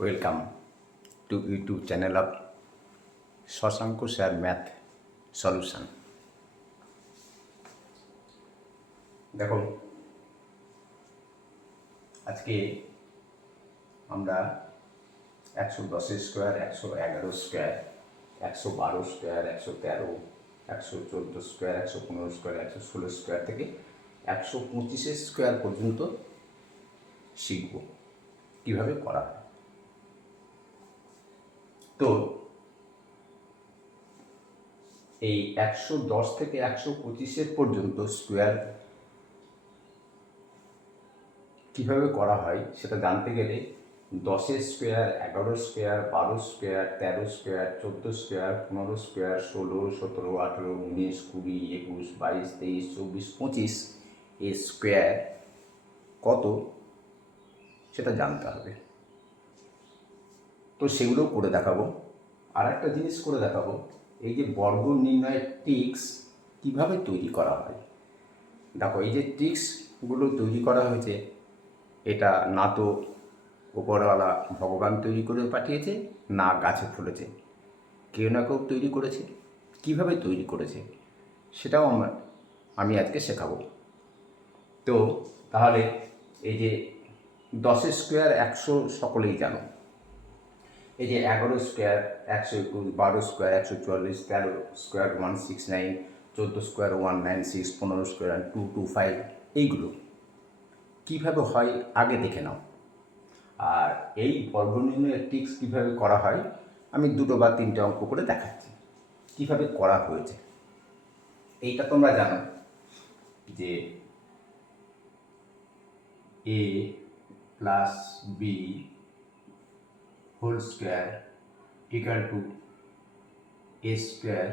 Welcome to YouTube channel of Shashank sir math solution. দেখো, আজকে আমরা 110 square, 111 square, 112 square, 113, 114 square, 115 square, 116 square থেকে 125 square পর্যন্ত শিখব কীভাবে করা হয়। তো এই 110 থেকে 125 পর্যন্ত স্কোয়ার কীভাবে করা হয় সেটা জানতে গেলে 10 square, 11 square, 12 square, 13 square, 14 square, 15 square, 16, 17, 18, 19, 20, 21, 22, 23, 24, 25 এই স্কোয়ার কত সেটা জানতে হবে। তো সেগুলো করে দেখাবো। আর একটা জিনিস করে দেখাবো, এই যে বর্গ নির্ণয়ের ট্রিক্স কীভাবে তৈরি করা হয়। দেখো, এই যে ট্রিক্সগুলো তৈরি করা হয়েছে, এটা না তো উপরওয়ালা ভগবান তৈরি করে পাঠিয়েছে, না গাছে ফুলেছে, কেউ না কেউ তৈরি করেছে। কীভাবে তৈরি করেছে সেটাও আমি আজকে শেখাবো। তো তাহলে এই যে 10 স্কোয়ার 100 সকলেই জানো। এই যে 11 square 121, 12 square 144, 13 square 169, 14 square 196, 15 square 225, এইগুলো কীভাবে হয় আগে দেখে নাও। আর এই বর্গনির্ণয়ের ট্রিক্স কীভাবে করা হয় আমি 2 বা 3টে অঙ্ক করে দেখাচ্ছি কীভাবে করা হয়েছে। এইটা তোমরা জানো যে a plus B whole square equal to a square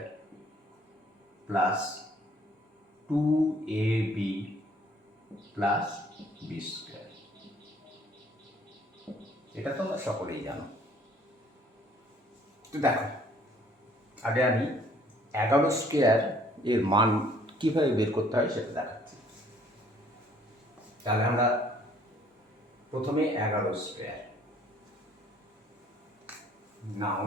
plus 2ab plus B square. এটা তোমরা সকলেই জানো। তো দেখো, আগে আমি 11 স্কোয়ার এর মান কীভাবে বের করতে হয় সেটা দেখাচ্ছি। তাহলে আমরা প্রথমে 11 square, now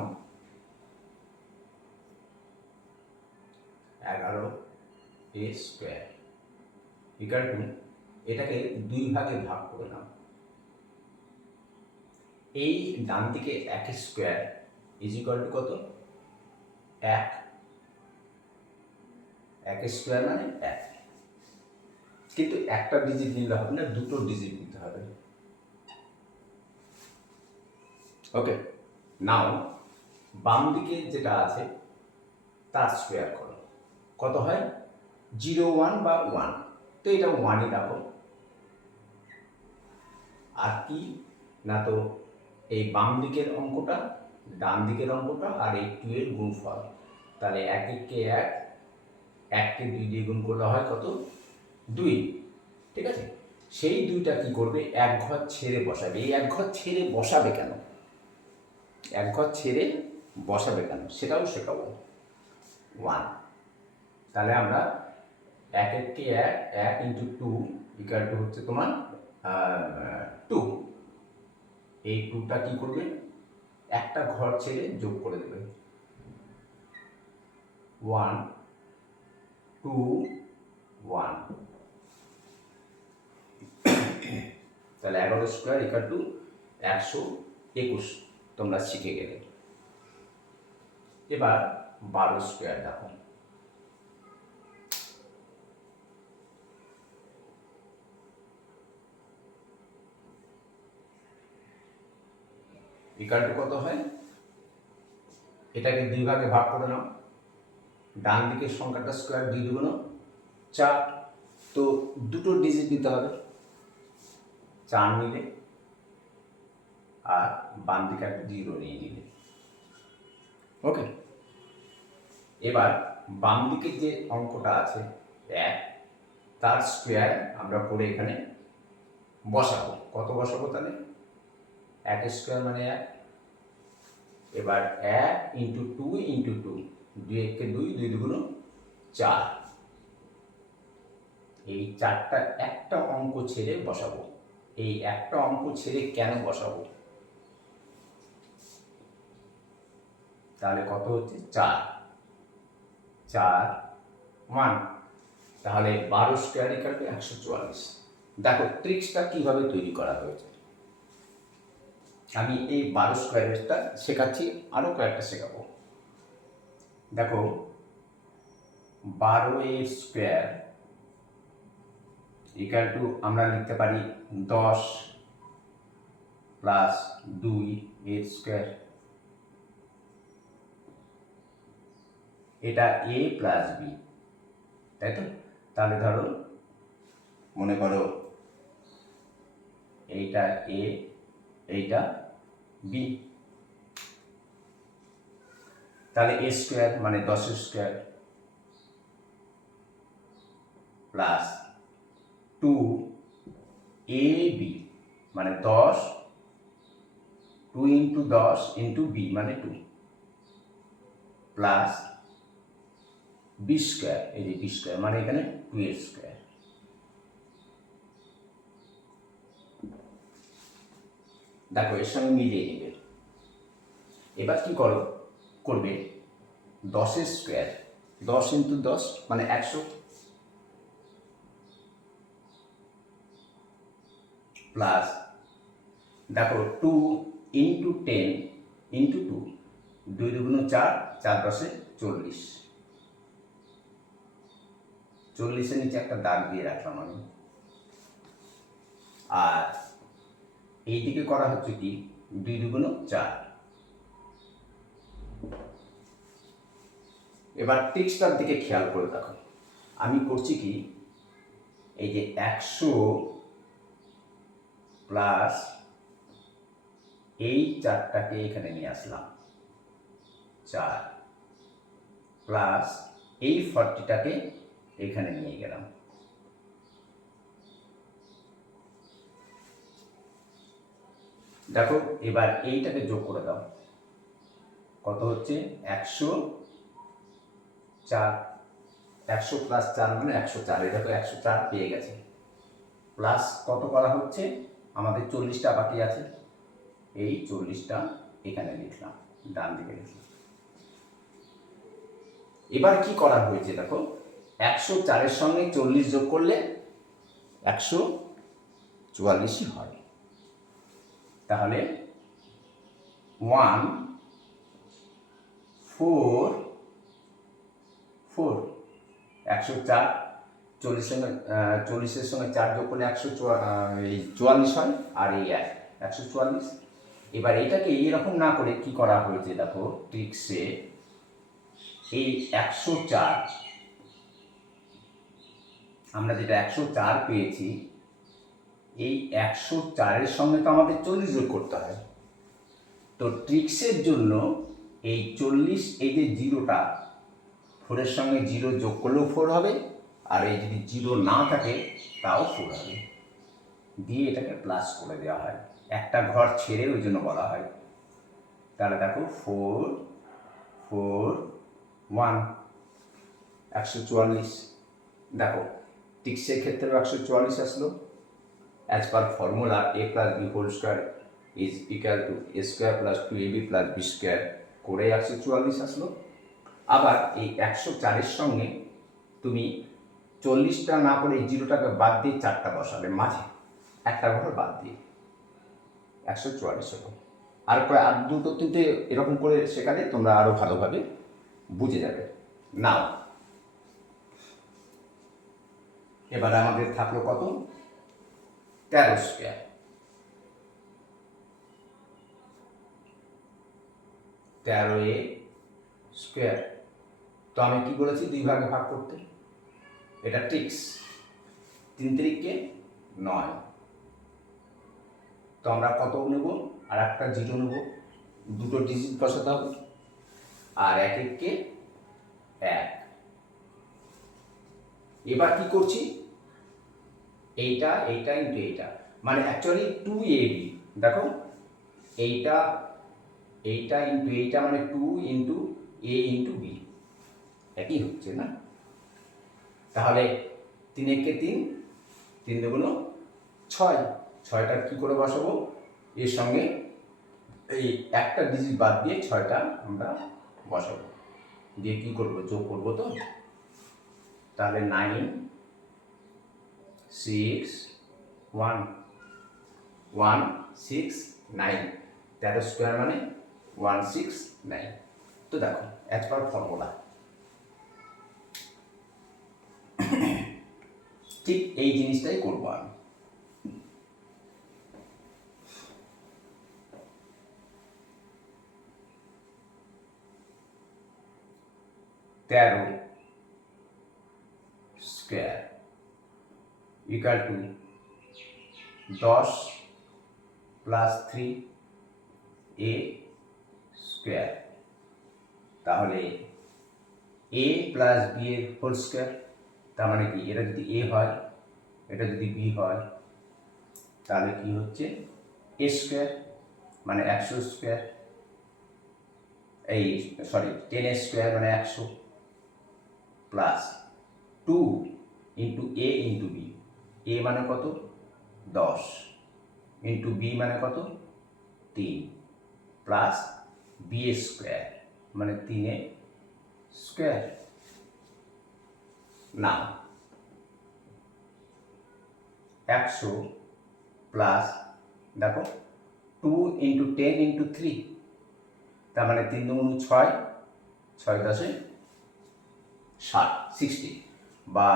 11 a square equal two, এটাকে 2 ভাগে ভাগ করে নাও। এই ডান দিকে 1 স্কোয়ার ইজ ইকুয়াল টু কত? 1 স্কোয়ার মানে 1, কিন্তু একটা ডিজিট নিলে হবে না, 2টো ডিজিট নিতে হবে। ওকে, নাও বাম দিকে যেটা আছে তার স্কোয়ার করো, কত হয়? 0, 1 বা 1, তো এটা 1ই রাখো। আর কি না, তো এই বাম দিকের অঙ্কটা, ডান দিকের অঙ্কটা আর এই 2 এর গুণফল, তাহলে 1 কে 1, 1কে 2 দিয়ে গুণ করলে হয় কত? 2। ঠিক আছে, সেই 2টা কি করবে? এক ঘর ছেড়ে বসাবে। এই এক ঘর ছেড়ে বসাবে কেন? এক ঘর ছেড়ে বসাবে কেন সেটাও শেখাবো। 1, তাহলে আমরা 1 কে 1, 1 ইন্টু 2 ইকুয়াল টু হচ্ছে তোমার 2। এই 2টা কি করবে? একটা ঘর ছেড়ে যোগ করে দেবে। 1, 2, 1, তাহলে 11 স্কোয়ার ইকুয়াল টু 121 তোমরা শিখে গেলে। এবার 12 স্কোয়ার দেখো, ইকুয়াল টু কত হয়? এটাকে 2 ভাগে ভাগ করে নাও। ডান দিকের সংখ্যাটা স্কোয়ার, 2 দুগুণ 4, তো 2টো ডিজিট দিতে হবে, 4 নিলে আর বাম দিকে একটা 0 নিয়ে নিলে। ওকে, এবার বাম দিকে যে অঙ্কটা আছে 1, তার স্কোয়ার আমরা করে এখানে বসাবো। কত বসাবো? তাহলে 1 স্কোয়ার মানে 1। এবার 1 ইন্টু 2 ইন্টু 2, 2 1 2, 2 দুগুণ 4। এই 4টা একটা অঙ্ক ছেড়ে বসাবো। এই একটা অঙ্ক ছেড়ে কেন বসাবো? তাহলে কত হচ্ছে 4 4 1, তাহলে 12 স্কোয়ার ইকুয়াল টু 144। দেখো ট্রিক্সটা কিভাবে তৈরি করা হয়েছে। আমি এই 12 স্কোয়ারেরটা শেখাচ্ছি, আরও কয়েকটা শেখাবো। দেখো 12 এর স্কোয়ার ইকুয়াল টু আমরা লিখতে পারি 10 প্লাস 2 এর স্কোয়ার, এটা a প্লাস বি, তাই তো। তাহলে ধরো মনে করো এইটা a, এইটা b, তাহলে a স্কোয়ার মানে 10 স্কোয়ার প্লাস 2ab মানে 10, 2 ইন্টু 10 ইন্টু b মানে 2, প্লাস বি স্কোয়ার, এই যে বি স্কোয়ার মানে এখানে 2a স্কোয়ার। দেখো এর সঙ্গে মিলিয়ে নেবে। এবার কি করবে 10 স্কোয়ার, 10 ইন্টু 10 মানে 100, প্লাস দেখো 2 ইন্টু 10 ইন্টু 2, 2 দুগুণ 4, 4 10 40, 40-এর নিচে একটা দাগ দিয়ে রাখলাম আমি। আর এইদিকে করা হচ্ছে কি 2 দুগুণ 4। এবার টেক্সটার দিকে খেয়াল করে দেখো, আমি করছি কি এই যে 100 প্লাস এই 4টাকে এখানে নিয়ে আসলাম 4, প্লাস এই 40টাকে এখানে নিয়ে গেলাম। দেখো এবার এইটাকে যোগ করে দাও, কত হচ্ছে 104, 100 প্লাস 4 মানে 104, এটা তো 104 পেয়ে গেছে। প্লাস কত করা হচ্ছে, আমাদের 40টা বাকি আছে, এই 40টা এখানে লিখলাম, ডান দিকে লিখলাম। এবার কি করা হয়েছে দেখো 104-এর সঙ্গে 40 যোগ করলে 144 হয়। তাহলে 1 4 4, 104, 40-এর সঙ্গে 4 যোগ করলে 144 হয়, আর এই 144। এবার এটাকে এইরকম না করে কি করা হয়েছে দেখো ট্রিক্সে, এই 104 আমরা যেটা 104 পেয়েছি, এই 104-এর সঙ্গে তো আমাদের 40 যোগ করতে হয়। তো ট্রিক্সের জন্য এই 40, এই যে 0টা, 4-এর সঙ্গে 0 যোগ করলেও 4 হবে, আর এই যদি 0 না থাকে তাও 4 হবে, দিয়ে এটাকে প্লাস করে দেওয়া হয়, একটা ঘর ছেড়ে, ওই জন্য বলা হয়। তাহলে দেখো 4 4 1 144। দেখো ট্রিক্সের ক্ষেত্রেও 144 আসলো। As per formula a plus B whole square is equal to a square plus 2ab plus B square করে 144 আসলো। আবার এই 104-এর সঙ্গে তুমি 40টা না করে 0টাকে বাদ দিয়ে 4টা বসাবে, মাঝে একটা ঘর বাদ দিয়ে 144 হলো। আর দুটো তিনটে এরকম করে শেখালে তোমরা আরও ভালোভাবে বুঝে যাবে। নাও এবার আমাদের থাকলো কত 13 স্কোয়ার, 13a স্কোয়ার। তো আমি কি বলেছি 2 ভাগে ভাগ করতে, এটা ট্রিক্স। 3 3 9, তো আমরা কত নেব, আর একটা 0 নেব, দুটো ডিজিট বসাতে হবে, আর 1 1 1। এবার কি করছি, এইটা এইটা ইন্টু এইটা, মানে অ্যাকচুয়ালি 2ab, দেখো এইটা এইটা ইন্টু এইটা মানে 2 ইন্টু a ইন্টু b, একই হচ্ছে না। তাহলে 3 1 3, 3 দুগুণ 6, 6টা কী করে বসাবো, এর সঙ্গে এই একটা ডিজিট বাদ দিয়ে 6টা আমরা বসাবো, দিয়ে কী করবো, যোগ করবো। তো তাহলে 9 6 1 1 6 9, 13 স্কোয়ার মানে 169। তো দেখো অ্যাজ পার ফর্মুলা ঠিক এই জিনিসটাই করবো আমি। তেরো square equal two 10 plus 3 a square. তাহলে a প্লাস বি এর হোল স্কোয়ার, তার মানে কি, এটা যদি a হয়, এটা যদি b হয়, তাহলে কি হচ্ছে a স্কোয়ার, মানে 100 স্কোয়ার, এই সরি 10 স্কোয়ার মানে 100, plus 2 into a into B. a মানে কত 10, ইন্টু বি মানে কত 3, প্লাস বি স্কোয়ার মানে 3 স্কোয়ার। না 100 প্লাস দেখো 2 ইন্টু 10 ইন্টু 3, তার মানে 3 দুগুণ 6, 6 10 60, 60, বা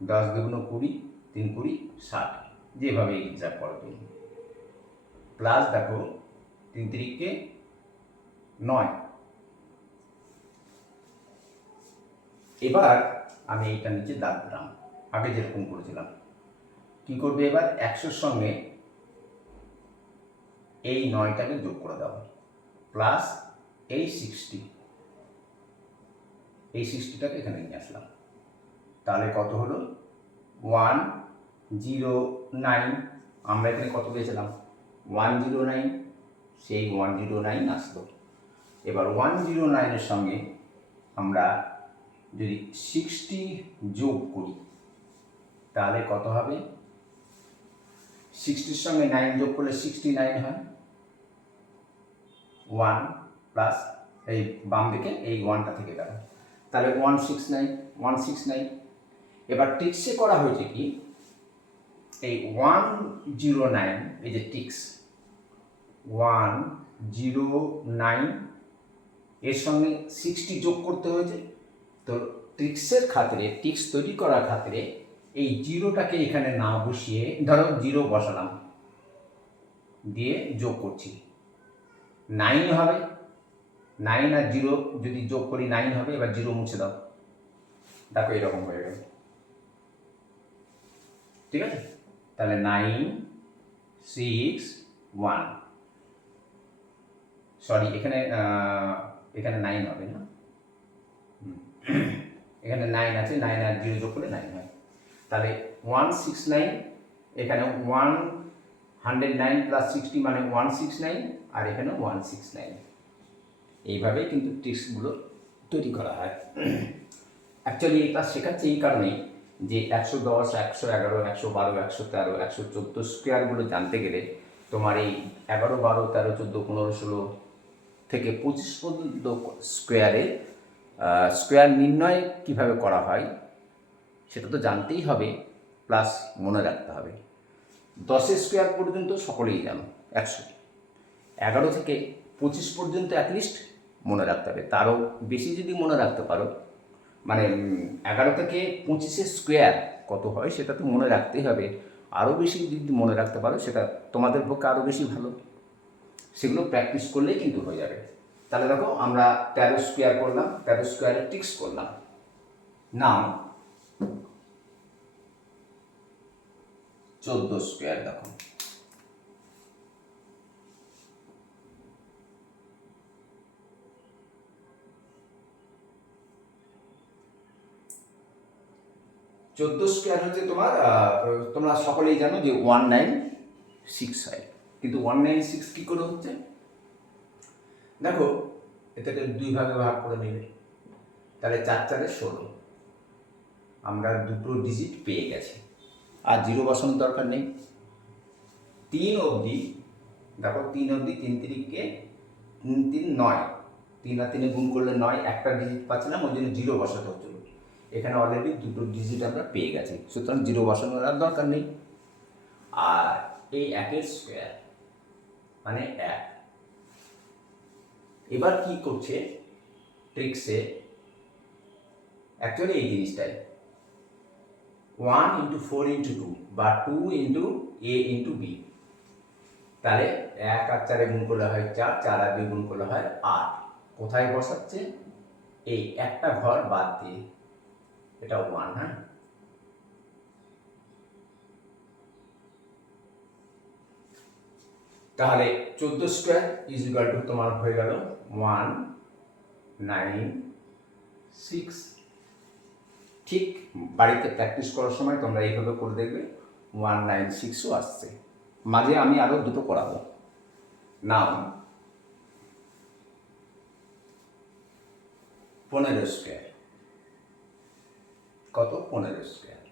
10 দুগুণ 20, 3 20 60, যেভাবে হিসাব করো তুমি। প্লাস দেখো 3 3 9। এবার আমি এইটা নিচে দাগ দিলাম, আগে যেরকম করেছিলাম। কি করবে এবার, 100-র সঙ্গে এই 9টাকে যোগ করে দাও, প্লাস এই 60, এই 60টাকে এখানে নিয়ে আসলাম। তাহলে কত হলো 109। আমরা এখানে কত পেয়েছিলাম 109, সেই 109 আসলো। এবার 109-এর সঙ্গে আমরা যদি 60 যোগ করি তাহলে কত হবে, 60-র সঙ্গে 9 যোগ করলে 69 হয়। 1 প্লাস এই বাম দিকে এই 1টা থেকে গেল, তাহলে 169। এবার টিক্সে করা হয়েছে কি, এই 109, এই যে টিক্স 109 এর সঙ্গে 60 যোগ করতে হয়েছে। তো টিক্সের খাতিরে, টিক্স তৈরি করার খাতিরে এই জিরোটাকে এখানে না বসিয়ে, ধরো 0 বসালাম, দিয়ে যোগ করছি, 9 হবে। 9 আর 0 যদি যোগ করি 9 হবে। এবার 0 মুছে দাও, দেখো এরকম হয়ে গেল। ঠিক আছে, তাহলে 9 6 1, সরি এখানে 9 হবে না, এখানে 9 আছে, 9 আর 0 যোগ করলে 9 হয়। তাহলে 169, এখানে 109 প্লাস 60 মানে 169, আর এখানে 169। এইভাবেই কিন্তু ট্রিক্সগুলো তৈরি করা হয়। অ্যাকচুয়ালি এটা শেখাচ্ছে এই কারণেই যে 110, 111, 112, 113, 114 স্কোয়ারগুলো জানতে গেলে তোমার এই 11, 12, 13, 14, 15, 16 থেকে 25 পর্যন্ত স্কোয়ার নির্ণয় কিভাবে করা হয় সেটা তো জানতেই হবে, প্লাস মনে রাখতে হবে। 10 স্কোয়ার পর্যন্ত সকলেই জানো 100, 11 থেকে 25 পর্যন্ত অ্যাটলিস্ট মনে রাখতে হবে। তারও বেশি যদি মনে রাখতে পারো, মানে 11 থেকে 25 স্কোয়ার কত হয় সেটা তো মনে রাখতেই হবে। আরও বেশি যদি মনে রাখতে পারো সেটা তোমাদের পক্ষে আরও বেশি ভালো, সেগুলো প্র্যাকটিস করলেই কিন্তু হয়ে যাবে। তাহলে দেখো আমরা 13 স্কোয়ার করলাম, 13 স্কোয়ারের ট্রিক্স করলাম। নাও 14 স্কোয়ার দেখো, স্কোয়ার হচ্ছে তোমার, তোমরা সকলেই জানো যে 196 হয়, কিন্তু 196 কী করে হচ্ছে দেখো, এটাকে 2 ভাগে ভাগ করে নেবে, তাহলে 4 4 16, আমরা দুটো ডিজিট পেয়ে গেছি, আর 0 বসানোর দরকার নেই। 3 অবধি দেখো, 3 অবধি 3 3 9, 3 আর 3 গুণ করলে 9, একটা ডিজিট পাচ্ছিলাম, ওই জন্য 0 বসাতে হচ্ছিল। এখানে অলরেডি দুটো ডিজিট আমরা পেয়ে গেছি, সুতরাং 0 বসানোর আর দরকার নেই। আর এই 1-এর স্কোয়ার মানে 1। এবার কি করছে ট্রিক্সে, অ্যাকচুয়ালি এই জিনিসটাই 1 × 4 × 2 বা 2 × a × b। তাহলে 1 আর 4 গুণ করলে হয় 4, 4 আর 2 গুণ করলে হয় 8। কোথায় বসাচ্ছে? এই একটা ঘর বাদ দিয়ে, এটা 1। হ্যাঁ, তাহলে 14 স্কোয়ার ইজ ইকুয়াল টু তোমার হয়ে গেল 196। ঠিক বাড়িতে প্র্যাকটিস করার সময় তোমরা এইভাবে করে দেখবে 196ও আসছে। মাঝে আমি আরও দুটো করাবো। নাও 15 স্কোয়ার কত? 15 square.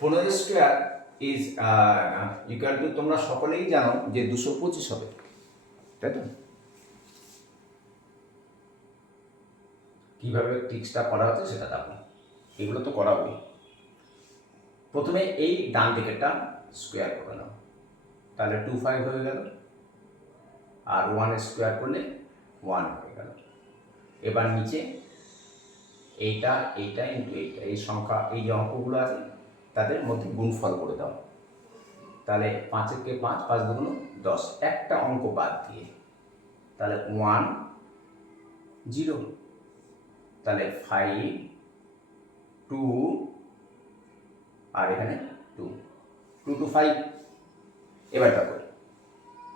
15 square is equal two, তোমরা সকলেই জানো যে 225 হবে, তাই তো? কীভাবে ট্রিক্সটা করা হচ্ছে সেটা দেখো, এগুলো তো করাবোই। প্রথমে এই ডান দিকেরটা স্কোয়ার করে নাও, তাহলে 25 হয়ে গেল, আর 1 স্কোয়ার করলে 1 হয়ে গেল। এবার নিচে এইটা এইটা ইন্টু এইটা, এই সংখ্যা, এই যে অঙ্কগুলো আছে তাদের মধ্যে গুণফল করে দাও। তাহলে 5-কে 5, 5 দুগুণ 10, একটা অঙ্ক বাদ দিয়ে, তাহলে 1 0, তাহলে 5 2, আর এখানে 2 2 to 5। এবার দেখো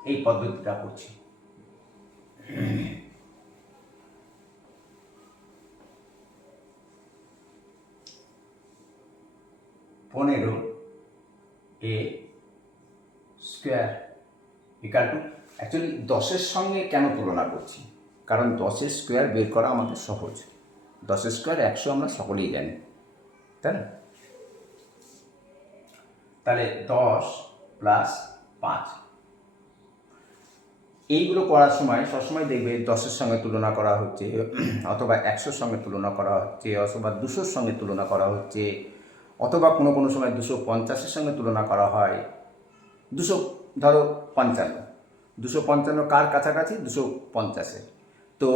এই পদ্ধতিটা করছি। 15a square equal to, actually 10-এর সঙ্গে কেন তুলনা করছি? কারণ 10-এর স্কোয়ার বের করা আমাদের সহজ। 10-এর স্কোয়ার 100 আমরা সকলেই জানি, তাই না? তাহলে 10 + 5, এইগুলো করার সময় সবসময় দেখবে 10-এর সঙ্গে তুলনা করা হচ্ছে, অথবা 100-র সঙ্গে তুলনা করা হচ্ছে, অথবা 200-র সঙ্গে তুলনা করা হচ্ছে, অথবা কোনো কোনো সময় 250-এর সঙ্গে তুলনা করা হয়। 255 কার কাছাকাছি? 250-এর। তো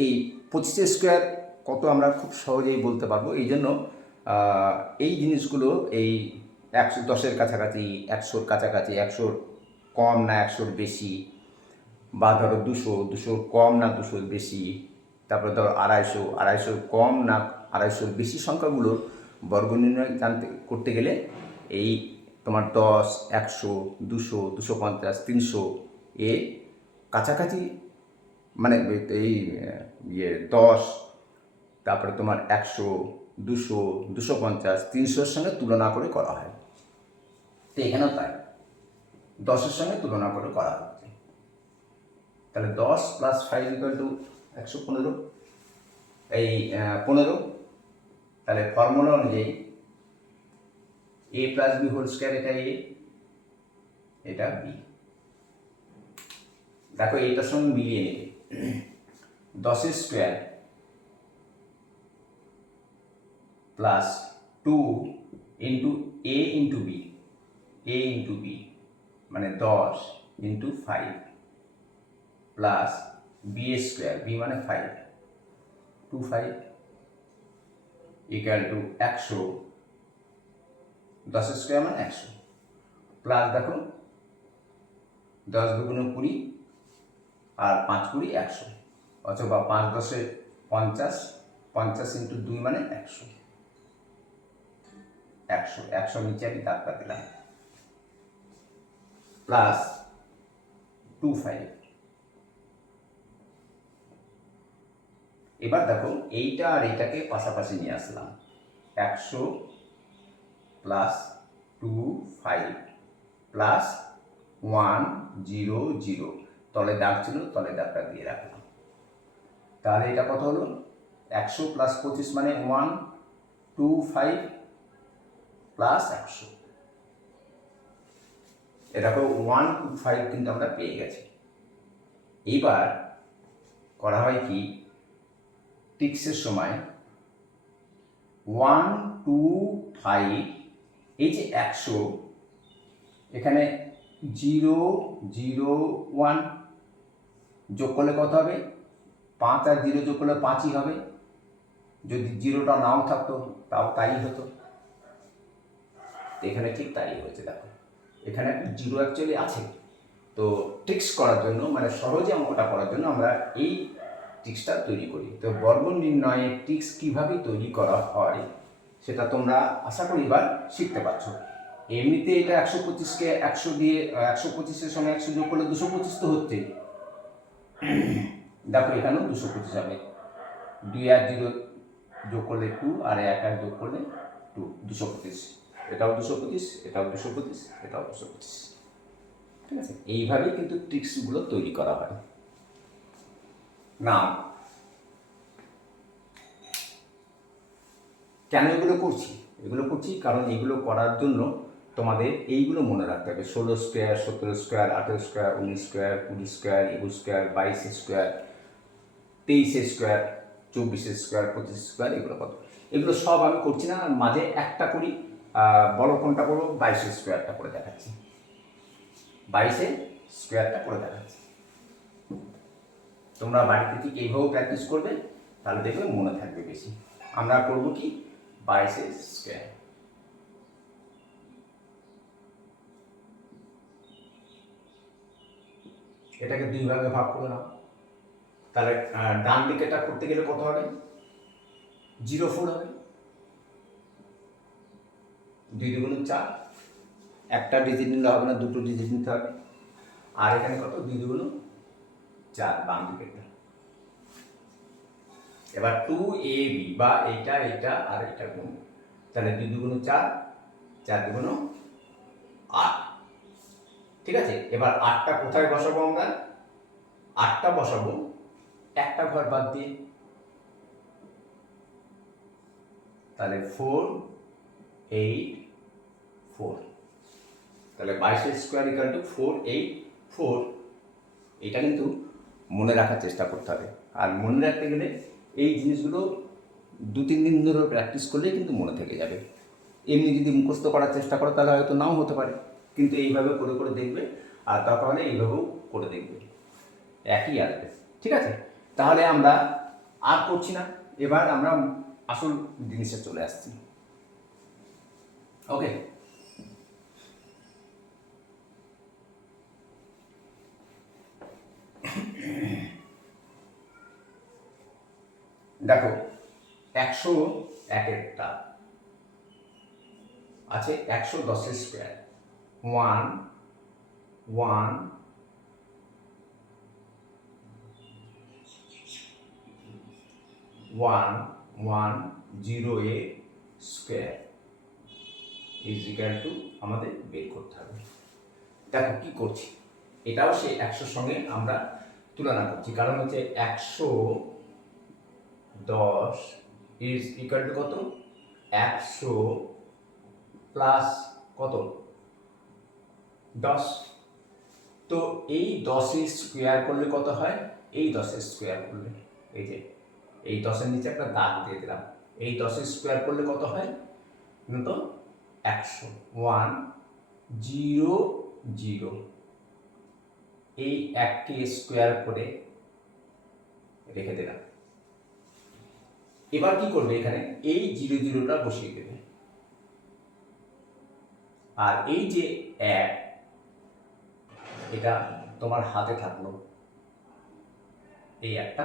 এই 25 স্কোয়ার কত আমরা খুব সহজেই বলতে পারবো। এই জন্য এই জিনিসগুলো, এই 110-এর কাছাকাছি, 100-র কাছাকাছি, 100-র কম না 100-র বেশি, বা ধরো 200-র কম না 200-র বেশি, তারপরে ধরো 250-র কম না 250-র বেশি সংখ্যাগুলোর বর্গ নির্ণয় করতে গেলে এই তোমার 10, 100, 200, 250, 300 এ কাছাকাছি, মানে এই 10, তারপরে তোমার 100, 200, 250, 300-র সঙ্গে তুলনা করে করা হয়। তো এখানেও তাই 10-এর সঙ্গে তুলনা করে করা হচ্ছে। তাহলে 10 + 5 = 115, এই 15। তাহলে ফর্মুলা অনুযায়ী a + b হোল স্কোয়ার, এটা a, এটা b। দেখো এইটার সঙ্গে মিলিয়ে নেবে। 10 square plus 2 into a into b, a into b মানে 10 into 5 plus b square, b মানে 5, 25 ইকুয়াল টু 100। 10 স্কোয়ার মানে 100, প্লাস দেখো 10 দুগুণ 20, আর 5 20 100, অথবা 5 10 50, 50 ইন্টু 2 মানে 100, 100 নিচে আমি দাগটা দিলাম, প্লাস 25। এবার দেখো এইটা আর এইটাকে পাশাপাশি নিয়ে আসলাম, 100 প্লাস 25 প্লাস 100, তলে দাগ ছিল, তলে দাগটা দিয়ে রাখলাম। তাহলে এটা কত হলো? 100 + 25 মানে 125 প্লাস 100। এ দেখো 125 কিন্তু আমরা পেয়ে গেছি। এইবার করা হয় কি, টিক্সের সময় 125, এই যে 100, এখানে 001 যোগ করলে কত হবে, 5 আর 0 যোগ করলে 5ই হবে। যদি জিরোটা নাও থাকতো তাও তাই হতো। এখানে ঠিক তাই হয়েছে। দেখো এখানে জিরো অ্যাকচুয়ালি আছে। তো ট্রিক্স করার জন্য, মানে সহজে অঙ্কটা করার জন্য আমরা এই ট্রিক্সটা তৈরি করি। তো বর্গ নির্ণয়ে ট্রিক্স কীভাবে তৈরি করা হয় সেটা তোমরা আশা করি এবার শিখতে পারছো। এমনিতে এটা 125কে 100 দিয়ে 125-এর সঙ্গে 100 যোগ করলে 225 তো হচ্ছে। দেখো এখানেও 225 হবে। 2 আর 0 যোগ করলে 2, আর 1 আর যোগ করলে 2, 225। এটাও 225, এটাও 225, এটাও 225। ঠিক আছে, এইভাবেই কিন্তু ট্রিক্সগুলো তৈরি করা হয়। না, কেন এগুলো করছি? এগুলো করছি কারণ এগুলো করার জন্য তোমাদের এইগুলো মনে রাখতে হবে: 16 square, 17 square, 18 square, 19 square, 20 square, 21 square, 22 square, 23 square, 24 square, 25 square, এগুলো কত। এগুলো সব আমি করছি না, মাঝে একটা করি। বড় কোনটা করবো, 22 স্কোয়ারটা করে দেখাচ্ছি। 22 স্কোয়ারটা করে দেখাচ্ছি। তোমরা বাড়িতে ঠিক এইভাবেও প্র্যাকটিস করবে, তাহলে দেখবে মনে থাকবে বেশি। আমরা করবো কি, 22 স্কোয়ার। এটাকে 2 ভাগে ভাগ করে নাও। তাহলে ডান দিকেটা করতে গেলে কত হবে, 04 হবে। 2 দুগুণ 4, একটা ডিজিট নিলে হবে না, দুটো ডিজিট নিতে হবে। আর এখানে কত, 2 দুগুণ 4, বাম দিকেরটা। এবার 2ab বা এটা এটা আর এটা গুণ, তাহলে 2 দুগুণ 4, 4 দুগুণ 8। ঠিক আছে, এবার 8টা কোথায় বসাবো আমরা, 8টা বসাবো একটা ঘর বাদ দিয়ে। তাহলে 4, 8, 4। তাহলে 22 স্কোয়ার ইকুয়াল টু 4, 8, 4। এটা কিন্তু মনে রাখার চেষ্টা করতে হবে। আর মনে রাখতে গেলে এই জিনিসগুলো 2-3 দিন ধরে প্র্যাকটিস করলেই কিন্তু মনে থেকে যাবে। এমনি যদি মুখস্থ করার চেষ্টা করো তাহলে হয়তো নাও হতে পারে, কিন্তু এইভাবে করে করে দেখবে, আর দরকার হলে এইভাবেও করে দেখবে, একই আসবে। ঠিক আছে, তাহলে আমরা আর করছি না, এবার আমরা আসল জিনিসে চলে আসছি। ওকে, দেখো 101-এরটা আছে 110 square, 1, 1, 1, 1, 0 A square is equal two আমাদের বের করতে হবে। দেখো কি করছি, এটাও সেই 100 সঙ্গে আমরা তুলনা করছি, কারণ হচ্ছে 110 ইজ ইকুয়াল টু কত, 100 প্লাস কত, 10। তো এই 10 স্কোয়ার করলে কত হয়, এই 10 স্কোয়ার করলে, এই যে এই 10-এর নিচে একটা দাগ দিয়ে দিলাম, এই 10 স্কোয়ার করলে কত হয় তো 100, 1, 0, 0। এই 1কে স্কোয়ার করে রেখে দিলাম। এবার কি করবে, এখানে এই 0-0টা বসিয়ে দেবে, আর এই যে 1, এটা তোমার হাতে থাকলো, এই একটা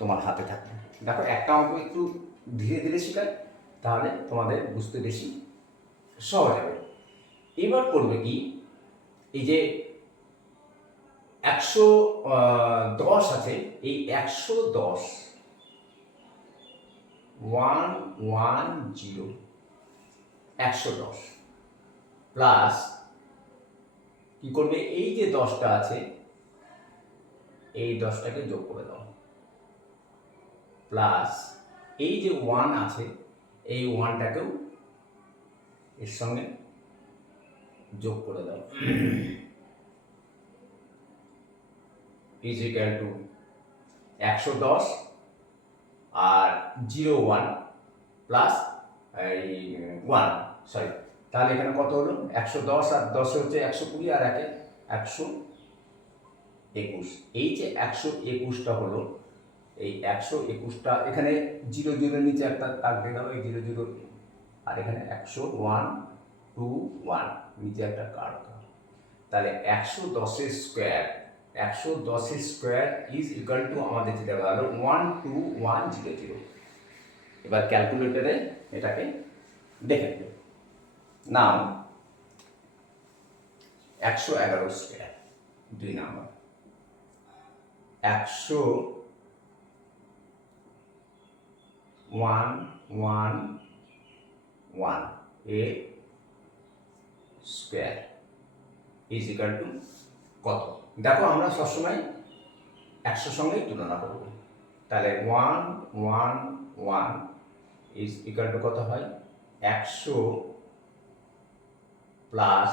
তোমার হাতে থাকলো। দেখো একটা অঙ্ক একটু ধীরে ধীরে শেখায়, তাহলে তোমাদের বুঝতে বেশি সহজ হবে। এবার করবে কি, এই যে 110 আছে, এই 110, 1, 1, 0, 110 প্লাস কি করবে, এই যে 10টা আছে, এই 10টাকে যোগ করে দাও, প্লাস এই যে 1 আছে, এই 1টাকেও এর সঙ্গে যোগ করে দাও ইজ ইকুয়াল টু 110 আর 01 প্লাস এই 1, সরি, তাহলে এখানে কত হলো? 110 আর 10 হচ্ছে 120 আর 1 121। এই যে 121টা হলো, এই 121টা এখানে 00 নিচে একটা দাগ দিয়ে দাও, এই 00, আর এখানে 101 2 1 নিচে একটা কার্ভ দাও। তাহলে 110 square, 110 square is equal two আমাদের যেটা হলো 12100। এবার ক্যালকুলেটরে এটাকে দেখে নেবে। নাও 111 square 2 number, 111 A square is equal two কত? দেখো আমরা সবসময় 100 সঙ্গেই তুলনা করব। তাহলে 111 ইজ ইকুয়াল টু কত হয়? 100 প্লাস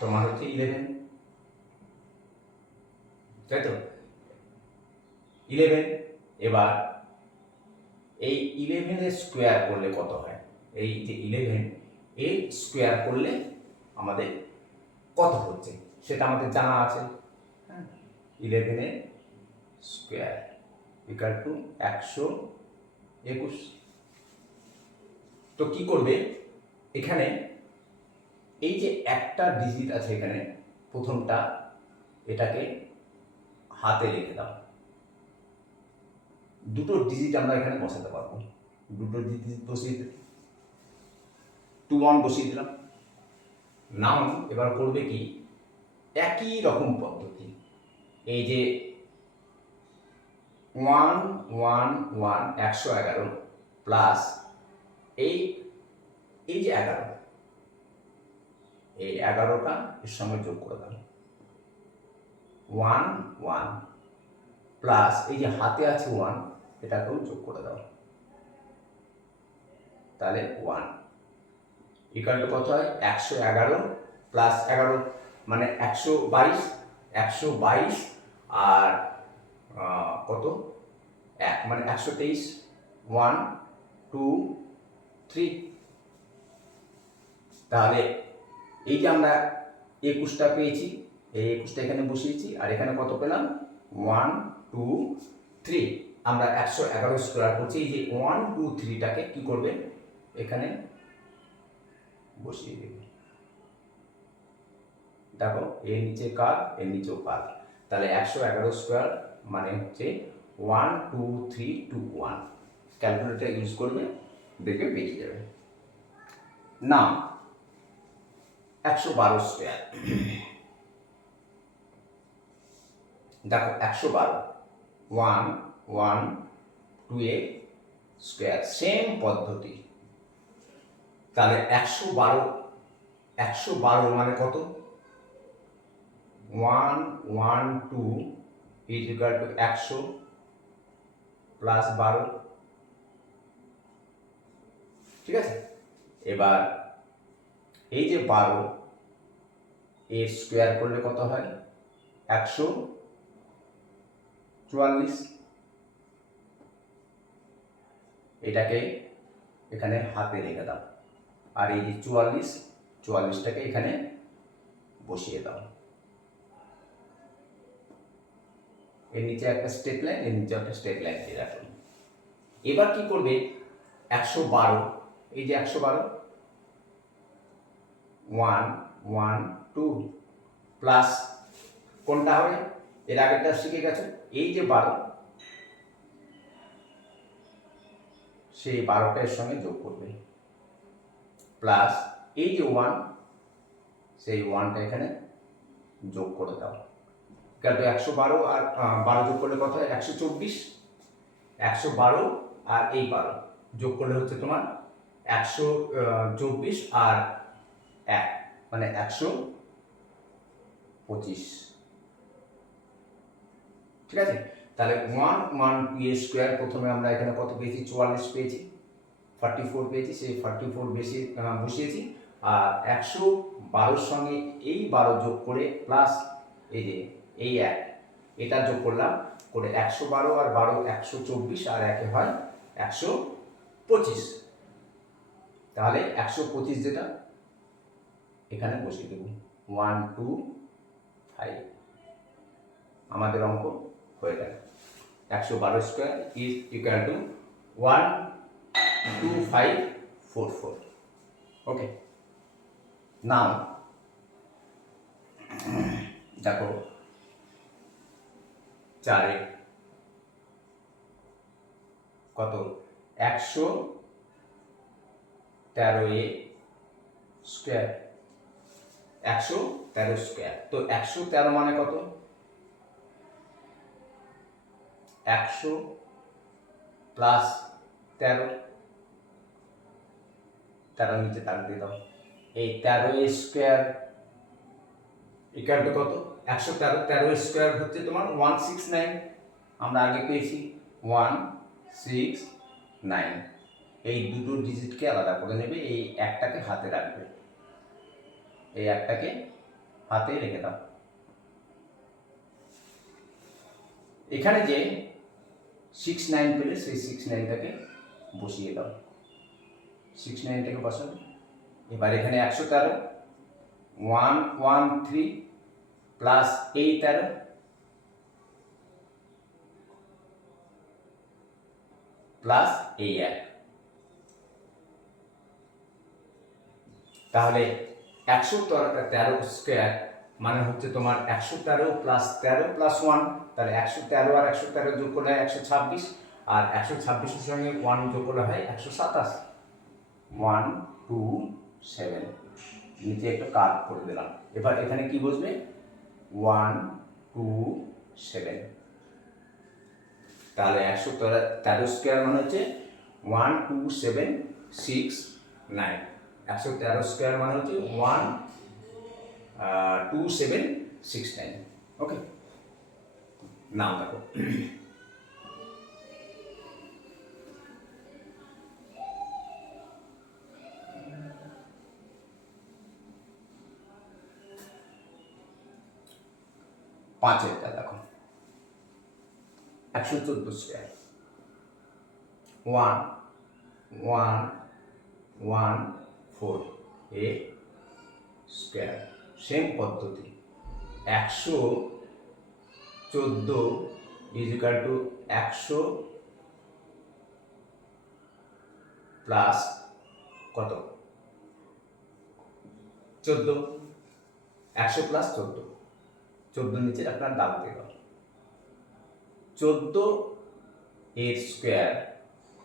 তোমার হচ্ছে 11, তাই তো? 11। এবার এই 11 এর স্কোয়ার করলে কত হয়? এই যে 11 এর স্কোয়ার করলে আমাদের কত হচ্ছে সেটা আমাদের জানা আছে। 11 এর স্কোয়ার ইকুয়াল টু 121। তো কি করবে, এখানে এই যে একটা ডিজিট আছে এখানে প্রথমটা, এটাকে হাতে লিখে দাও। দুটো ডিজিট আমরা এখানে বসাতে পারবো, দুটো ডিজিট বসিয়ে 21 বসিয়ে দিলাম। নাও এবার করবে কি, একই রকম পদ্ধতি, এই যে 111 111 প্লাস এই যে 11, এই 11টা এর সঙ্গে যোগ করে দাও। 1 1 প্লাস এই যে হাতে আছে 1, এটাকেও যোগ করে দাও। তাহলে 1 ইকুয়াল টু কত হয়? 111 প্লাস 11 মানে 122, 122 আর কত 1 মানে 123, 1 2 3। তাহলে এই যে আমরা 21টা পেয়েছি, এই 21টা এখানে বসিয়েছি, আর এখানে কত পেলাম? 1 2 3। আমরা 111 স্কোয়ার করছি, এই যে 1 2 3টাকে কি করবে, এখানে বসিয়ে দেবে। দেখো এর নিচে কার, এর নিচেও কার, তাহলে 111 স্কোয়ার মানে হচ্ছে 1 2 3 2 1। ক্যালকুলেটর ইউজ করবে, দেখবে বেরিয়ে যাবে। না 112 স্কোয়ার, দেখো 112 1 1 2 এ স্কোয়ার, সেম পদ্ধতি। তাহলে 112 মানে কত? 112 ইজ ইকুয়াল টু 100 প্লাস 12, ঠিক আছে? এবার এই যে 12 এর স্কোয়ার করলে কত হয়? 144। এটাকে এখানে হাতে রেখে দাও, আর এই যে 44টাকে এখানে বসিয়ে দাও। এর নিচে একটা স্ট্রেট লাইন, এর নিচে একটা স্ট্রেট লাইন দিয়ে রাখুন। এবার কি করবে, 112, এই যে 112 1 1 2 প্লাস কোনটা হবে? এর আগেরটা শিখে গেছে, এই যে 12 সেই 12টার সঙ্গে যোগ করবে, প্লাস এই যে 1 সেই 1টা এখানে যোগ করে দাও। কারণ 112 আর 12 যোগ করলে কত হয়? 124। 112 আর এই 12 যোগ করলে হচ্ছে তোমার 124 আর 1 মানে 125, ঠিক আছে? তাহলে 1 1 2 এর স্কোয়ার, প্রথমে আমরা এখানে কত পেয়েছি? 44 পেয়েছি, 44 পেয়েছি, সেই 44 বেশি বসিয়েছি, আর 112 সঙ্গে এই 12 যোগ করে প্লাস এই যে এই 1 এটা যোগ করলাম, করে 112 আর 12 124, আর একে হয় 125। তাহলে 125 যেটা এখানে বসিয়ে দেব 1 2 5, আমাদের অঙ্ক হয়ে গেল। 112 স্কোয়ার ইজ ইকুয়াল টু 12544। ওকে, নাও দেখো 4 কত 113 স্কোয়ার, 113 স্কোয়ার। তো 113 মানে কত? 100 প্লাস 13, 13 নিচে দাগ দিয়ে দাও। এই 13 স্কোয়ার ইকুয়াল টু কত? 113, 13 স্কোয়ার হচ্ছে তোমার 169, আমরা আগে পেয়েছি 169। এই দুটো ডিজিটকে আলাদা করে নেবে, এই একটাকে হাতে রাখবে, এই একটাকে হাতে রেখে দাও। এখানে যে 69 পেলে সেই 69টাকে বসিয়ে দাও, 69টাকে বসাবে। এবার এখানে 113 113 প্লাস এই 13 প্লাস এই 1, তাহলে 113 স্কোয়ার মানে হচ্ছে তোমার 113 প্লাস 13 প্লাস 1, তাহলে 113 আর 113 যোগ করলে হয় 126, আর 126-এর সঙ্গে 1 যোগ করলে হয় 127। 127, নিচে একটা কাট করে দিলাম। এবার এখানে কি বসবে? 127। তাহলে 113 স্কোয়ার মানে হচ্ছে 12769, 113 স্কোয়ার মানে হচ্ছে 12769। ওকে, নাম দেখো পাঁচেরটা দেখো 114 স্কোয়ার 1114 স্কোয়ার। সেম পদ্ধতি 114 ইজ ইকুয়াল টু 100 প্লাস কত? 14, 100 প্লাস 14, 14 নিচে আপনার দাগ দিয়ে দাও। 14 এর স্কোয়ার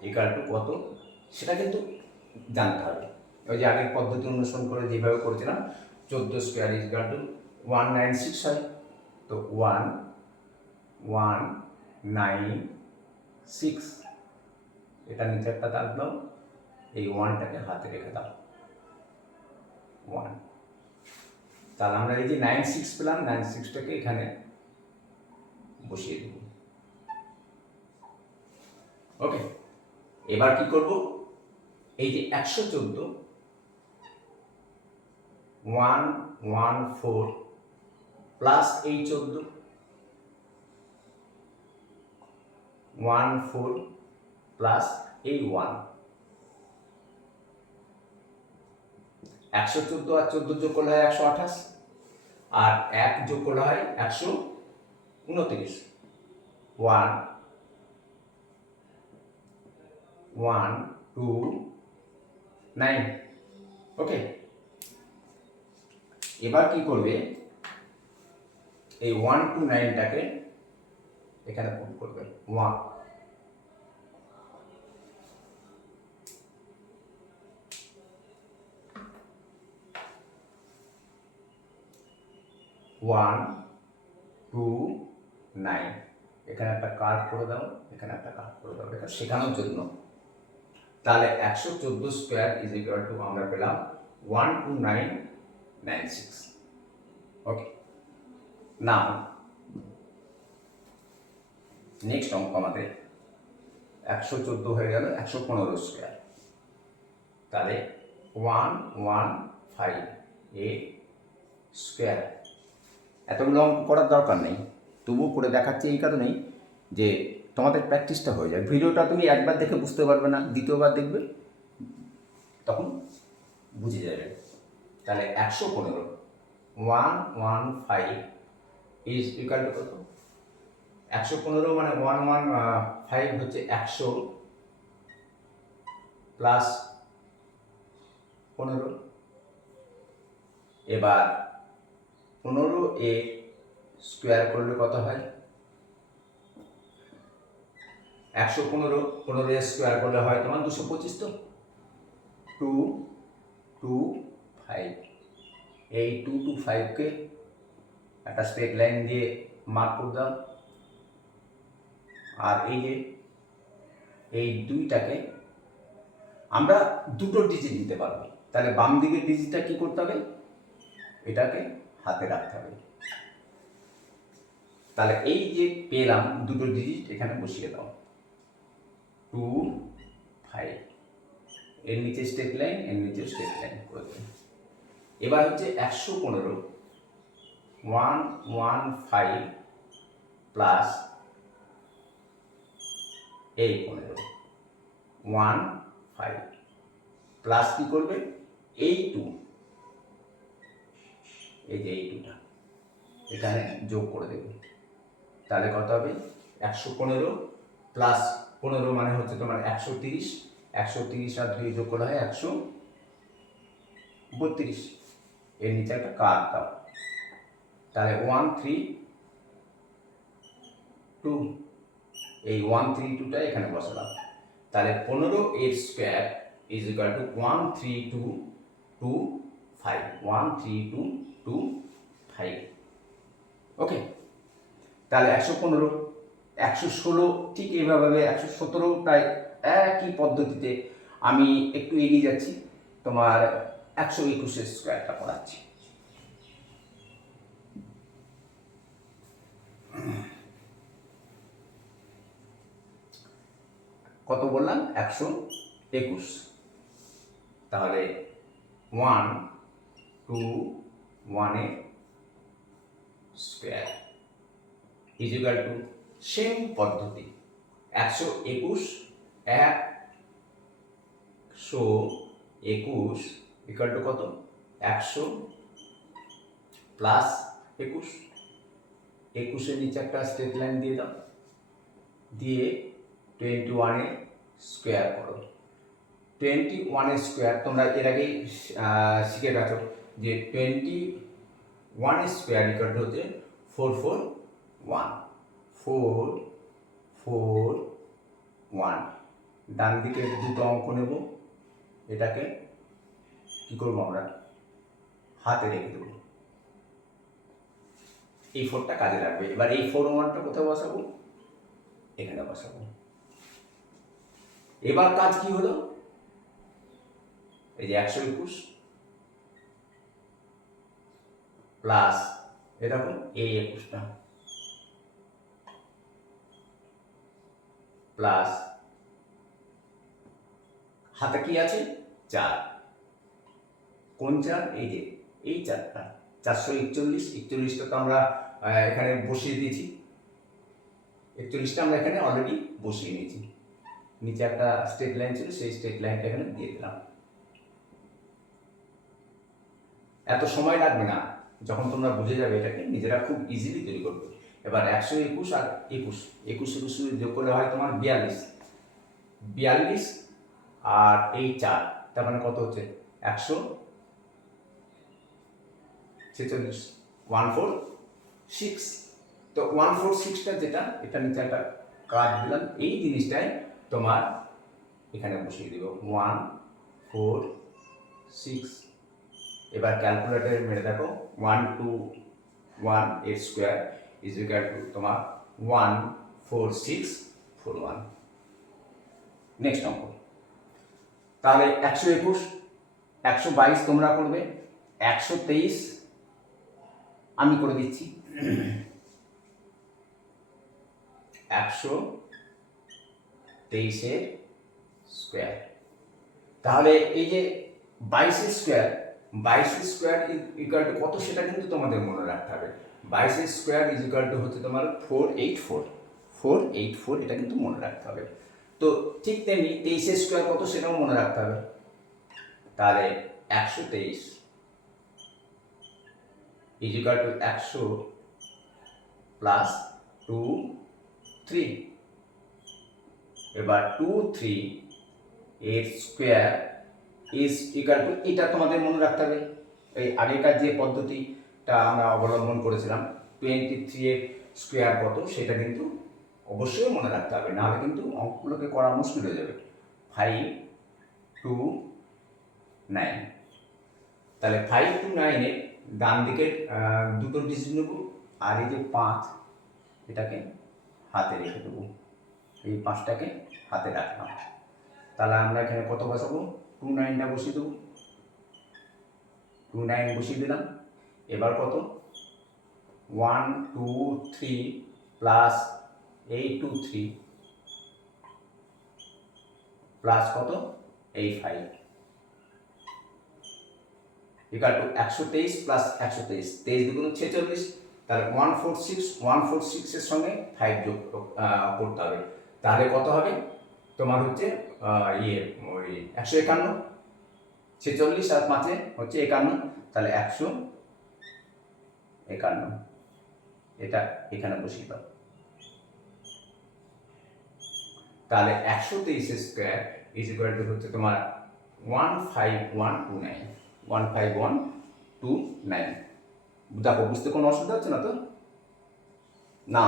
ইকুয়াল টু কত সেটা কিন্তু জানতে হবে। ওই যে আগের পদ্ধতি অনুসরণ করে যেভাবে করেছিলাম, 14 স্কোয়ার ইকুয়াল টু 196 হয়। তো 1196, এটা নিচে একটা দাগ দাও, এই 1টাকে হাতে রেখে দাও 1। তাহলে আমরা এই যে 96 পেলাম, 96টাকে এখানে বসিয়ে দেব। ওকে, এবার কি করব? এই যে 114 114 প্লাস এই 14 14 প্লাস এই 1, 114 আর 14 যোগ করলে হয় 128, আর 1 যোগ করলে হয় 129। 1 1 2 9। ওকে, এবার কি করবে? এই 129টাকে এখানে পুট করবে 1, 1 2 9, এখানে একটা কার্ভ করে দাও, এখানে একটা কার্ভ করে দাও, এটা শেখানোর জন্য। তাহলে 114 স্কোয়ার ইজ ইকুয়াল টু আমরা পেলাম 12996। ওকে, নাও নেক্সট অঙ্ক আমাদের 114 হয়ে গেল 115 স্কোয়ার, তাহলে 115 এ স্কোয়ার। এতগুলো অঙ্ক করার দরকার নেই, তবুও করে দেখাচ্ছি এই কারণেই যে তোমাদের প্র্যাকটিসটা হয়ে যায়। ভিডিওটা তুমি একবার দেখে বুঝতে পারবে না, দ্বিতীয়বার দেখবে তখন বুঝে যাবে। তাহলে 115 115 ইজ ইকুয়াল টু কত? 115 মানে 115 হচ্ছে 100 প্লাস 15। এবার 15 এ স্কোয়ার করলে কত হয়? 115 এ স্কোয়ার করলে হয় তোমার 225। তো 225, এই 225কে একটা স্ট্রেট লাইন দিয়ে মার্ক করে দাও। আর এই যে এই দুইটাকে আমরা দুটো ডিজিট দিতে পারবো, তাহলে বাম দিকের ডিজিটটা কি করতে হবে? এটাকে হাতে রাখতে হবে। তাহলে এই যে পেলাম দুটো ডিজিট, এখানে বসিয়ে দাও 25, এর নিচে স্ট্রেট লাইন, এর নিচে স্ট্রেট লাইন করে দেবে। এবার হচ্ছে 115 115 প্লাস এই 15 15 প্লাস কি করবে? এই 2, এই যে এই 2টা এখানে যোগ করে দেবে। তাহলে কত হবে? 115 প্লাস 15 মানে হচ্ছে তোমার 130, 130 আর 2 যোগ করা হয় 132। এর নিচে একটা কাট দাও, তাহলে 132, এই 132টা এখানে বসালাম। তাহলে 15 এর স্কোয়ার ইজ ইকুয়াল টু 13225, 13225। ওকে, তাহলে 115 116 ঠিক এইভাবে 117 প্রায় একই পদ্ধতিতে আমি একটু এগিয়ে যাচ্ছি, তোমার 121 স্কোয়ারটা করাচ্ছি। কত বললাম? 121। তাহলে 1 2 1 এর square is equal to same পদ্ধতি 121 ইকুয়াল টু কত? 100 প্লাস 21, 21 এর নিচে একটা স্ট্রেট লাইন দিয়ে দাও, দিয়ে 21 এর স্কোয়ার করো। 21 এর স্কোয়ার তোমরা এর আগেই শিখে গেছো যে 21 এর স্কোয়ার ইকুয়াল টু হচ্ছে 441, 441। ডান দিকে দুটো অঙ্ক নেব, এটাকে কি করবো আমরা? হাতে রেখে দেবো, এই 4টা কাজে লাগবে। এবার এই 41টা কোথায় বসাবো? এখানে বসাবো। এবার কাজ কি হলো? এই যে 121 প্লাস এরকম এই 21টা প্লাস হাতে কি আছে? 4। কোন 4? এই যে এই 4টা 441, 41টা তো আমরা এখানে বসিয়ে দিয়েছি, 41টা আমরা এখানে অলরেডি বসিয়ে নিয়েছি। নিচে একটা স্ট্রেট লাইন ছিল, সেই স্ট্রেট লাইনটা এখানে দিয়ে দিলাম। এত সময় লাগবে না, যখন তোমরা বুঝে যাবে এটাকে নিজেরা খুব ইজিলি তৈরি করবে। এবার 121 আর 21 যোগ করলে হয় তোমার 42 আর এই 4, তার মানে কত হচ্ছে? 146, 146। তো 146টা যেটা, এটা নিচে একটা কাট দিলাম, এই জিনিসটাই তোমার এখানে বসিয়ে দেব 146। এবার ক্যালকুলেটরে মেরে দেখো 121 এর স্কোয়ার ইজ ইকুয়াল টু তোমার 14641। নেক্সট অঙ্ক, তাহলে 121, 122 তোমরা করবে, 123 আমি করে দিচ্ছি। 123 এর স্কোয়ার, তাহলে এই যে 22 এর স্কোয়ার 22 স্কোয়ার ইকুয়াল টু কত সেটা কিন্তু তোমাদের মনে রাখতে হবে। 22 স্কোয়ার ইজ ইকুয়াল টু হচ্ছে তোমার 484 এটা কিন্তু মনে রাখতে হবে। তো ঠিক তেমনি 23 স্কোয়ার কত সেটাও মনে রাখতে হবে। তাহলে 123 ইজ ইকুয়াল টু 100 প্লাস 2 3। এবার 2 3 এর স্কোয়ার ইজ ইকুয়াল টু, এটা তোমাদের মনে রাখতে হবে। এই আগেকার যে পদ্ধতিটা আমরা অবলম্বন করেছিলাম 23 এর স্কোয়ার কত সেটা কিন্তু অবশ্যই মনে রাখতে হবে, নাহলে কিন্তু অঙ্কগুলোকে করা মুশকিল হয়ে যাবে। 5 2 9। তাহলে 5 2 9 এর ডান দিকের দুটো ডিজিট নেব, আর এই যে 5 এটাকে হাতে রেখে দেবো, এই 5টাকে হাতে রাখলাম। তাহলে আমরা এখানে কত বসাবো, 29টা বসিয়ে দেবো, 29 বসিয়ে দিলাম। এবার কত, 1 2 3 প্লাস 8 2 3 প্লাস কত, এই 5 ইকুয়াল টু 123 প্লাস 123, 23 দুগুণ 46। তাহলে 146 এর সঙ্গে 5 যোগ করতে হবে। তাহলে কত হবে তোমার হচ্ছে ওই 151, 46 আর 5 হচ্ছে 51, তাহলে 151 এটা এখানে বসিয়ে দাও। তাহলে 123 স্কোয়ার ইজ ইকুয়াল টু হচ্ছে তোমার 15129, 15129। দেখো বুঝতে কোনো অসুবিধা হচ্ছে না তো? না,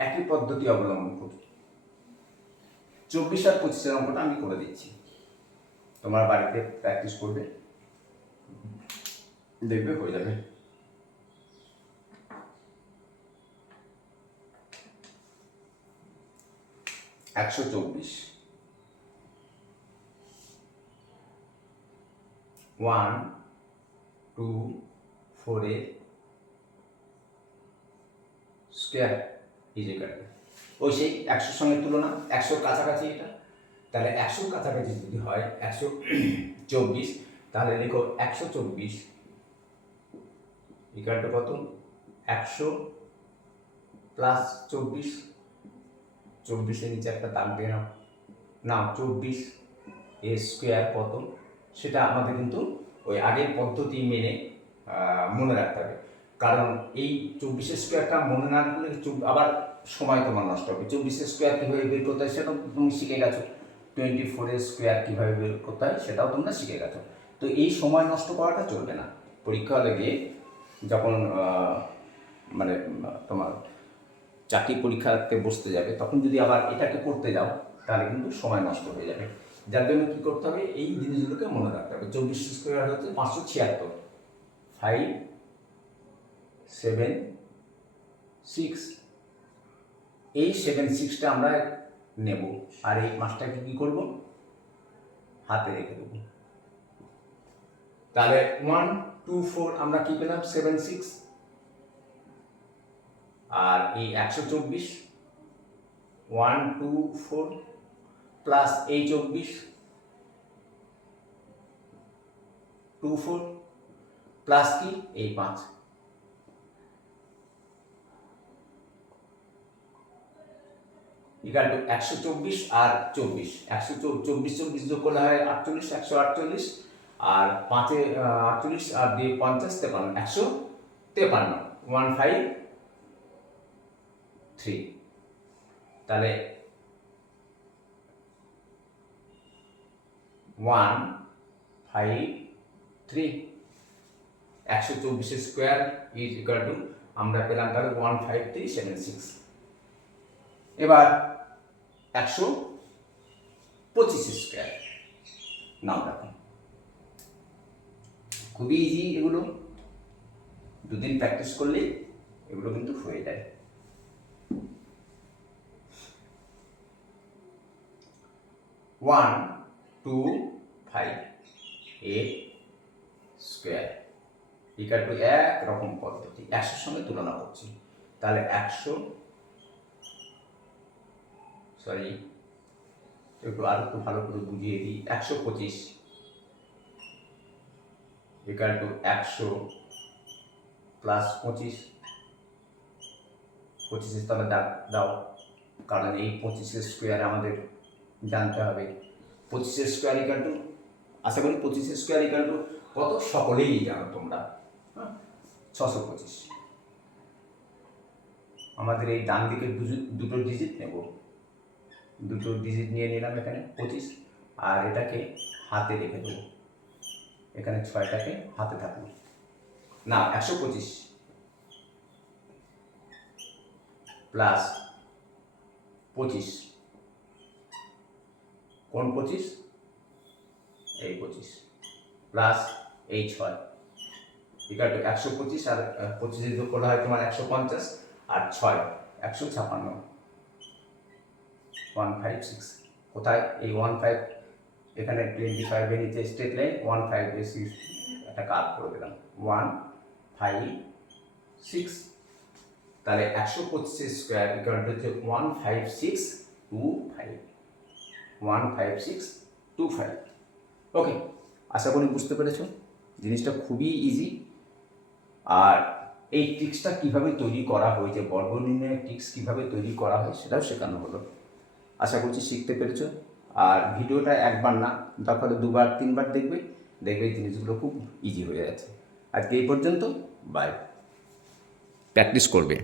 একই পদ্ধতি অবলম্বন করি। 24 আর 25 অঙ্কটা আমি করে দিচ্ছি, তোমার বাড়িতে প্র্যাকটিস করবে, দেখবে হয়ে যাবে। একশো 1 2 4 এর স্কোয়ার ইজ ইকুয়াল টু, ওই সেই 100 সঙ্গে তুলনা, 100 কাছাকাছি এটা। তাহলে 100 কাছাকাছি যদি হয় 124, তাহলে লিখো 124 ইকুয়াল টু কত, 100 প্লাস 24, 24 এর নিচে একটা দাগ দিয়ে নাও, না 24 এর স্কোয়ার কত সেটা আমাদের কিন্তু ওই আগের পদ্ধতি মেনে মনে রাখতে হবে। কারণ এই 24 স্কোয়ারটা মনে না রাখলে আবার সময় তোমার নষ্ট হবে। 24 স্কোয়ার কীভাবে বের করতে হয় সেটাও তুমি শিখে গেছো, 24 স্কোয়ার কীভাবে বের করতে হয় সেটাও তোমরা শিখে গেছো। তো এই সময় নষ্ট করাটা চলবে না। পরীক্ষা হলে গিয়ে যখন মানে তোমার চাকরি পরীক্ষাতে বসতে যাবে তখন যদি আবার এটাকে করতে যাও তাহলে কিন্তু সময় নষ্ট হয়ে যাবে। যার জন্য কী করতে হবে, এই জিনিসগুলোকে মনে রাখতে হবে। 24 স্কোয়ার হচ্ছে 576, 5 7 6, এই 76টা আমরা নেব, আর এই 5টাকে কী করব, হাতে রেখে দেবো। তাহলে 1 2 4 আমরা কী পেলাম, 76, আর এই 124 1 2 4 প্লাস এই 24 2 4 প্লাস কি এই 5, ইকুয়াল টু 124 আর 24, 124 যোগ করলে হয় 48, 148, আর 5 48 আর 2 50 53, 153, 153। তাহলে 153, 124 স্কোয়ার ইজ ইকুয়াল টু আমরা পেলাম তাহলে 15376। এবার 125 স্কোয়ার নাম রাখুন। খুবই ইজি, এগুলো দুদিন প্র্যাকটিস করলেই এগুলো কিন্তু হয়ে যায়। 125 এর স্কোয়ার ইকুয়াল টু একরকম পদ্ধতি, 100 সঙ্গে তুলনা করছি। তাহলে 100, সরি একটু আর একটু ভালো করে বুঝিয়ে দিই, 125 ইকুয়াল টু 100 প্লাস 25, 25 তলে দাও, কারণ এই 25 স্কোয়ার আমাদের জানতে হবে। 25 স্কোয়ার ইকুয়াল টু, আশা করি 25 স্কোয়ার ইকুয়াল টু কত সকলেই জানো তোমরা, 625। আমাদের এই ডান দিকে দুটো ডিজিট নেব, দুটো ডিজিট নিয়ে নিলাম এখানে 25, আর এটাকে হাতে রেখে দেবো, এখানে 6টাকে হাতে থাকবে না, 125 প্লাস 25, কোন 25? এই 25 প্লাস এই 6 ইকুয়াল টু 125, আর 25 যোগ করলে হয় তোমার 150, আর 6 156, 156। কোথায় এই 15? এখানে 25 এর নিচে স্ট্রেট লাইন, 15 বেশি একটা কার্ভ করে দিলাম, 156। তাহলে 125 স্কোয়ার ইকুয়াল টু হচ্ছে 15625, 15625। ওকে, আশা করি বুঝতে পেরেছো, জিনিসটা খুবই ইজি। আর এই ট্রিক্সটা কীভাবে তৈরি করা হয়েছে, বর্গ নির্ণয়ের ট্রিক্স কীভাবে তৈরি করা হয় সেটাও শেখানো হলো। আশা করছি শিখতে পেরেছো। আর ভিডিওটা একবার না, তারপরে 2বার 3বার দেখবে, এই জিনিসগুলো খুব ইজি হয়ে যাচ্ছে। আজকে এই পর্যন্ত, বাই। প্র্যাকটিস করবে।